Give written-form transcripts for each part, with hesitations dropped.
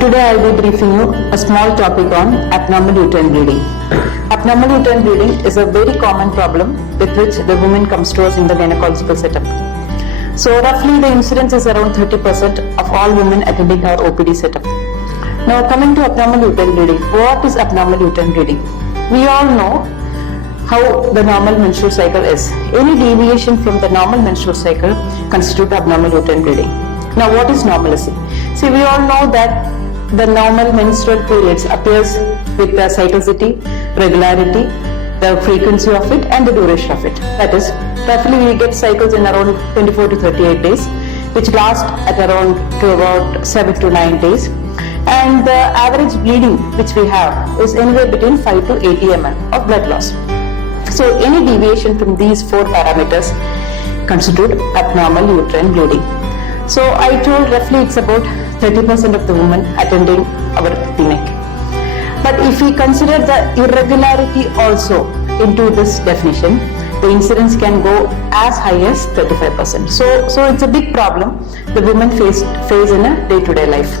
Today I will be briefing you a small topic on abnormal uterine bleeding. Abnormal uterine bleeding is a very common problem with which the woman comes to us in the gynecological setup. So roughly the incidence is around 30% of all women attending our OPD setup. Now coming to abnormal uterine bleeding, what is abnormal uterine bleeding? We all know how the normal menstrual cycle is. Any deviation from the normal menstrual cycle constitutes abnormal uterine bleeding. Now what is normalcy? See, we all know that the normal menstrual periods appears with the cyclicity, regularity, the frequency of it and the duration of it. That is, roughly we get cycles in around 24 to 38 days, which last at around to about 7 to 9 days. And the average bleeding which we have is anywhere between 5 to 80 ml of blood loss. So any deviation from these four parameters constitute abnormal uterine bleeding. So I told roughly it's about 30% of the women attending our clinic. But if we consider the irregularity also into this definition, the incidence can go as high as 35%. So it's a big problem the women face in a day-to-day life.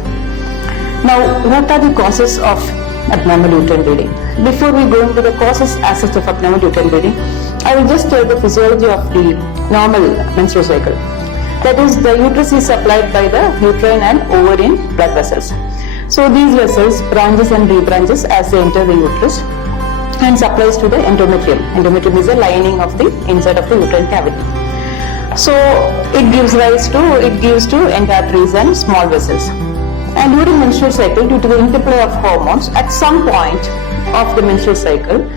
Now, what are the causes of abnormal uterine bleeding? Before we go into the causes as such of abnormal uterine bleeding, I will just tell the physiology of the normal menstrual cycle. That is, the uterus is supplied by the uterine and ovarian blood vessels. So these vessels branches and rebranches as they enter the uterus and supplies to the endometrium. Endometrium is the lining of the inside of the uterine cavity. So it gives to end arteries and small vessels. And during menstrual cycle, due to the interplay of hormones, at some point of the menstrual cycle,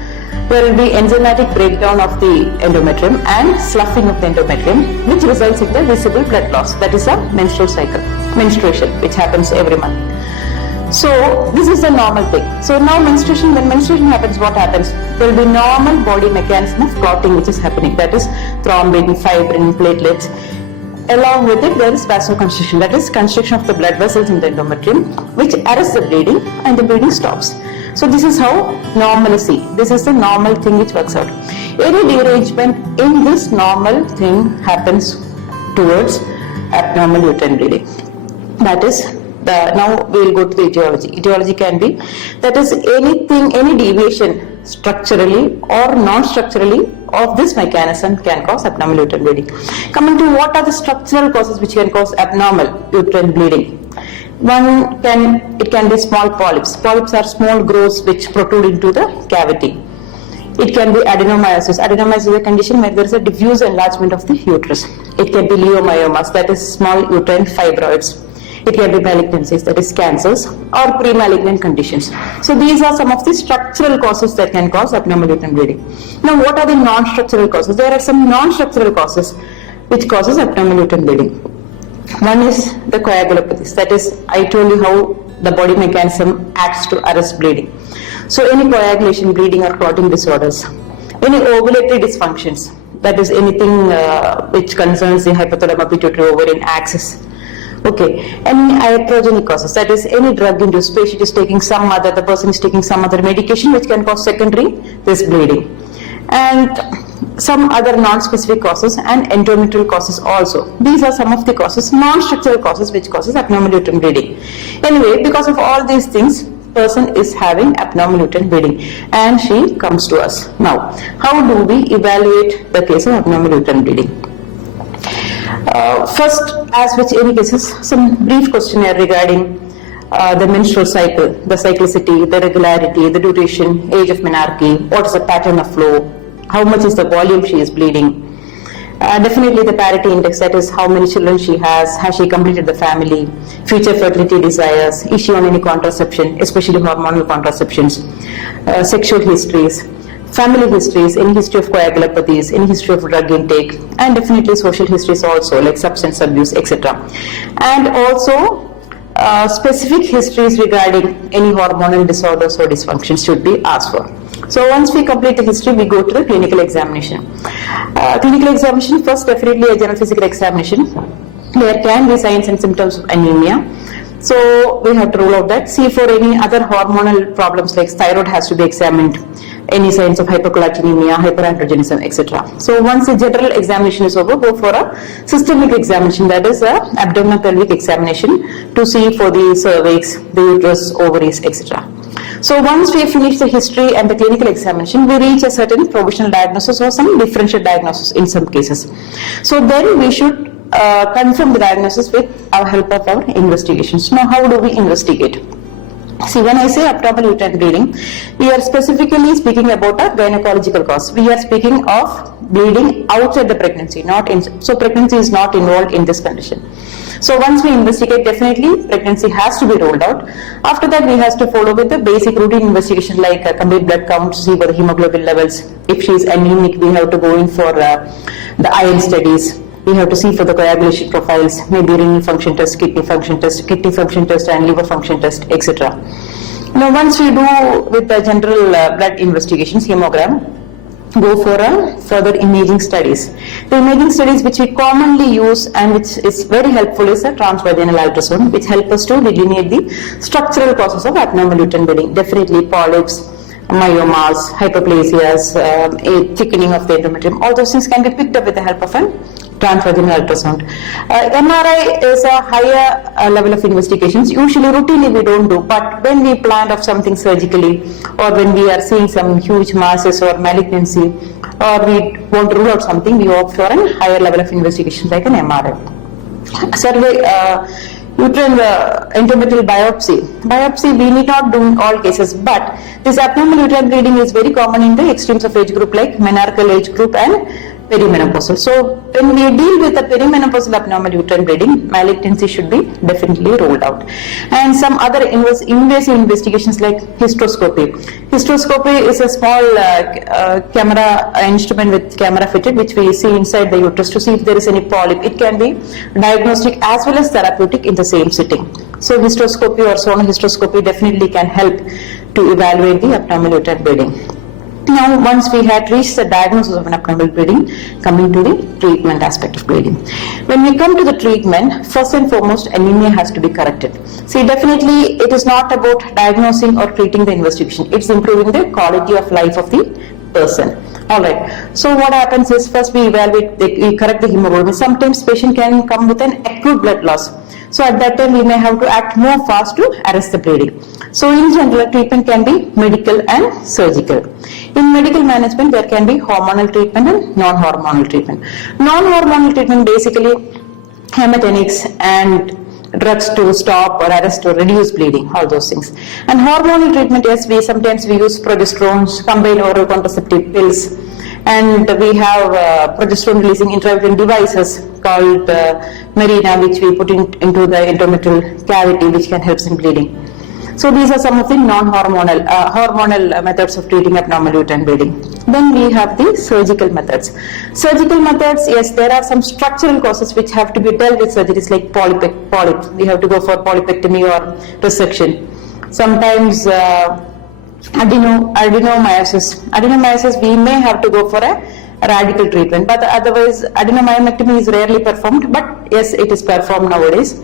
there will be enzymatic breakdown of the endometrium and sloughing of the endometrium, which results in the visible blood loss. That is a menstrual cycle, menstruation, which happens every month. So this is the normal thing. So now when menstruation happens, what happens? There will be normal body mechanism of clotting which is happening. That is thrombin, fibrin, platelets. Along with it, there is vasoconstriction, that is constriction of the blood vessels in the endometrium, which arrests the bleeding and the bleeding stops. So this is how normalcy, this is the normal thing which works out. Any derangement in this normal thing happens towards abnormal uterine bleeding. That is, now we will go to the etiology. Etiology can be, that is any deviation structurally or non-structurally of this mechanism can cause abnormal uterine bleeding. Coming to what are the structural causes which can cause abnormal uterine bleeding. It can be small polyps. Polyps are small growths which protrude into the cavity. It can be adenomyosis. Adenomyosis is a condition where there is a diffuse enlargement of the uterus. It can be leiomyomas, that is small uterine fibroids. It can be malignancies, that is cancers, or pre-malignant conditions. So these are some of the structural causes that can cause abnormal uterine bleeding. Now what are the non-structural causes? There are some non-structural causes which causes abnormal uterine bleeding. One is the coagulopathies, that is, I told you how the body mechanism acts to arrest bleeding. So any coagulation, bleeding or clotting disorders, any ovulatory dysfunctions, that is anything which concerns the hypothalamic pituitary ovarian axis. Okay, any iatrogenic causes, that is any drug induced, the person is taking some other medication which can cause secondary this bleeding. And some other non-specific causes and endometrial causes also. These are some of the causes, non-structural causes which causes abnormal uterine bleeding. Anyway, because of all these things, person is having abnormal uterine bleeding and she comes to us. Now, how do we evaluate the case of abnormal uterine bleeding? First, as with any cases, some brief questionnaire regarding the menstrual cycle, the cyclicity, the regularity, the duration, age of menarche, what is the pattern of flow, how much is the volume she is bleeding. Definitely the parity index, that is how many children she has she completed the family, future fertility desires, is she on any contraception, especially hormonal contraceptions, sexual histories, family histories, any history of coagulopathies, any history of drug intake, and definitely social histories also like substance abuse, etc. And also specific histories regarding any hormonal disorders or dysfunctions should be asked for. So once we complete the history, we go to the clinical examination. Clinical examination, first definitely a general physical examination. There can be signs and symptoms of anemia. So we have to rule out that. See, for any other hormonal problems like thyroid has to be examined. any signs of hypercholesterolemia, hyperandrogenism, etc. So once the general examination is over, go for a systemic examination, that is a abdominal pelvic examination to see for the cervix, the uterus, ovaries, etc. So once we finish the history and the clinical examination, we reach a certain provisional diagnosis or some differential diagnosis in some cases. So then we should confirm the diagnosis with our help of our investigations. Now, how do we investigate? See, when I say abdominal uterine bleeding, we are specifically speaking about a gynecological cause. We are speaking of bleeding outside the pregnancy, not in. So pregnancy is not involved in this condition. So once we investigate, definitely pregnancy has to be ruled out. After that, we have to follow with the basic routine investigation like a complete blood count to see what the hemoglobin levels. If she is anemic, we have to go in for the iron studies. We have to see for the coagulation profiles, maybe renal function test, kidney function test, and liver function test, etc. Now, once we do with the general blood investigations, hemogram, go for a further imaging studies. The imaging studies which we commonly use and which is very helpful is a transvaginal ultrasound, which help us to delineate the structural causes of abnormal uterine bleeding. Definitely polyps, myomas, hyperplasias, a thickening of the endometrium. All those things can be picked up with the help of an transvaginal ultrasound. MRI is a higher level of investigations. Usually, routinely we don't do, but when we plan of something surgically, or when we are seeing some huge masses or malignancy, or we want to rule out something, we opt for a higher level of investigation like an MRI. Uterine endometrial biopsy. Biopsy we need not do in all cases, but this abnormal uterine bleeding is very common in the extremes of age group like menarche age group and perimenopausal. So when we deal with the perimenopausal abnormal uterine bleeding, malignancy should be definitely ruled out. And some other invasive investigations like hysteroscopy. Hysteroscopy is a small camera instrument with camera fitted, which we see inside the uterus to see if there is any polyp. It can be diagnostic as well as therapeutic in the same sitting. So hysteroscopy or sonohysteroscopy definitely can help to evaluate the abnormal uterine bleeding. Now, once we had reached the diagnosis of an abnormal bleeding, coming to the treatment aspect of bleeding. When we come to the treatment, first and foremost, anemia has to be corrected. See, definitely it is not about diagnosing or treating the investigation. It's improving the quality of life of the person. Alright, so what happens is first we evaluate, we correct the hemoglobin. Sometimes patient can come with an acute blood loss. So at that time we may have to act more fast to arrest the bleeding. So in general, treatment can be medical and surgical. In medical management, there can be hormonal treatment and non-hormonal treatment. Non-hormonal treatment basically hematinics and drugs to stop or arrest or reduce bleeding, all those things. And hormonal treatment, yes, sometimes we use progesterones, combined oral contraceptive pills, and we have progesterone releasing intrauterine devices called Mirena, which we put into the endometrial cavity, which can help in bleeding. So these are some of the non-hormonal hormonal methods of treating abnormal uterine bleeding. Then we have the surgical methods. Surgical methods, yes, there are some structural causes which have to be dealt with surgeries like polyps. We have to go for polypectomy or resection. Sometimes adenomyosis. Adenomyosis, we may have to go for a radical treatment, but otherwise adenomyomectomy is rarely performed, but yes, it is performed nowadays.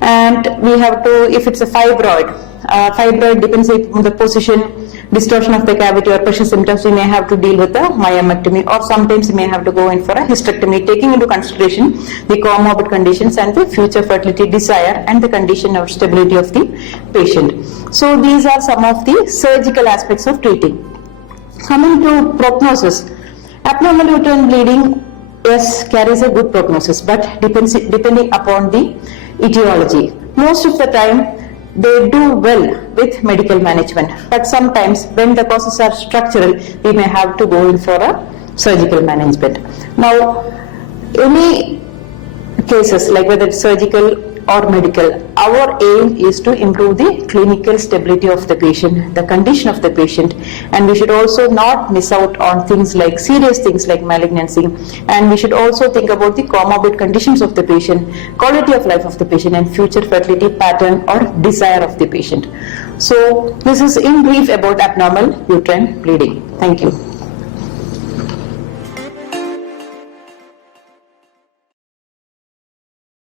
And we have to, if it's a fibroid depends on the position, distortion of the cavity or pressure symptoms, we may have to deal with a myomectomy, or sometimes we may have to go in for a hysterectomy, taking into consideration the comorbid conditions and the future fertility desire and the condition or stability of the patient. So these are some of the surgical aspects of treating. Coming to prognosis, abnormal uterine bleeding, yes, carries a good prognosis, but depending upon the etiology. Most of the time, they do well with medical management, but sometimes when the causes are structural, we may have to go in for a surgical management. Now, any cases like whether it's surgical or medical, our aim is to improve the clinical stability of the patient, the condition of the patient, and we should also not miss out on things like serious things like malignancy, and we should also think about the comorbid conditions of the patient, quality of life of the patient, and future fertility pattern or desire of the patient. So this is in brief about abnormal uterine bleeding. Thank you.